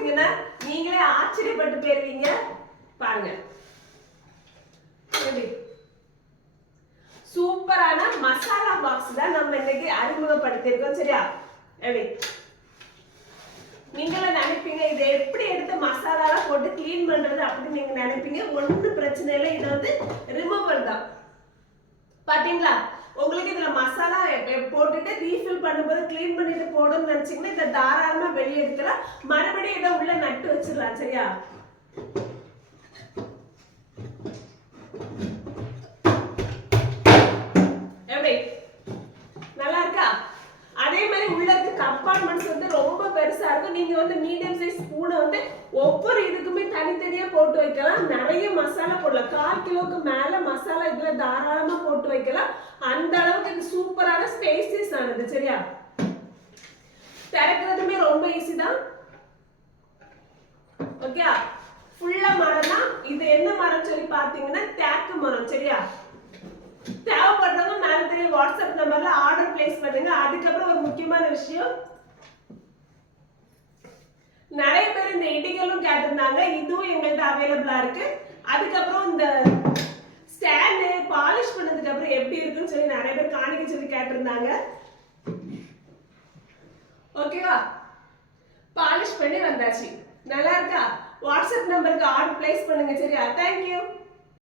பாத்தீங்கன்னா நீங்களே ஆச்சரியப்பட்டு போயிருவீங்க. பாருங்க. சூப்பரான மசாலா பாக்ஸ் தான் நம்ம இன்னைக்கு அறிமுகப்படுத்தியிருக்கோம் சரியா? எப்படி? நீங்களும் நினைப்பீங்க இதை எப்படி எடுத்து மசாலாலாம் போட்டு கிளீன் பண்றது அப்படின்னு நீங்க நினைப்பீங்க. ஒன்றும் பிரச்சனை இல்லை. இது வந்து ரிமூவல் தான். பாத்தீங்களா? உங்களுக்கு இதுல மசாலா போட்டுட்டு ரீஃபில் பண்ணும்போது க்ளீன் பண்ணிட்டு போடணும்னு நினைச்சீங்கன்னா இதை தாராளமா வெளியே எடுக்கலாம் மறுபடியும் இதை உள்ள நட்டு வச்சிடலாம் சரியா? எப்படி? நல்லா இருக்கா? அதே மாதிரி உள்ள இருக்க கம்பார்ட்மெண்ட்ஸ் வந்து ரொம்ப பெருசா இருக்கும். நீங்க வந்து மீடியம் சைஸ் ஸ்பூனை வந்து ஒவ்வொரு இதுக்குமே தனித்தனியா போட்டு வைக்கலாம். நிறைய மசாலா போடலாம். கால் கிலோக்கு மேல மசாலா இதுல தாராளமா போட்டு வைக்கலாம். அந்த அளவுக்கு சூப்பரான ஸ்பேஸ் ஆனது சரியா? திறக்கிறதுமே ரொம்ப ஈஸி தான். ஓகே ஃபுல்லா மரம் தான் இது என்ன மரம் சொல்லி பாத்தீங்கன்னா தேக்கு மரம் சரியா? தேவைப்படுறவங்க மேல தெரிய வாட்ஸ்அப் நம்பர்ல ஆர்டர் பிளேஸ் பண்ணுங்க. அதுக்கப்புறம் ஒரு முக்கியமான விஷயம். நிறைய பேர் இந்த இடிகளும் கேட்டிருந்தாங்க. இதுவும் எங்கள்கிட்ட அவைலபிளா இருக்கு. அதுக்கப்புறம் இந்த ஸ்டாண்டு பாலிஷ் பண்ணதுக்கு அப்புறம் எப்படி இருக்குன்னு சொல்லி நிறைய பேர் காணிக்க சொல்லி கேட்டிருந்தாங்க. ஓகேவா பாலிஷ் பண்ணி வந்தாச்சு. நல்லா இருக்கா? வாட்ஸ்அப் நம்பருக்கு ஆர்டர் பிளேஸ் பண்ணுங்க சரியா? தேங்க்யூ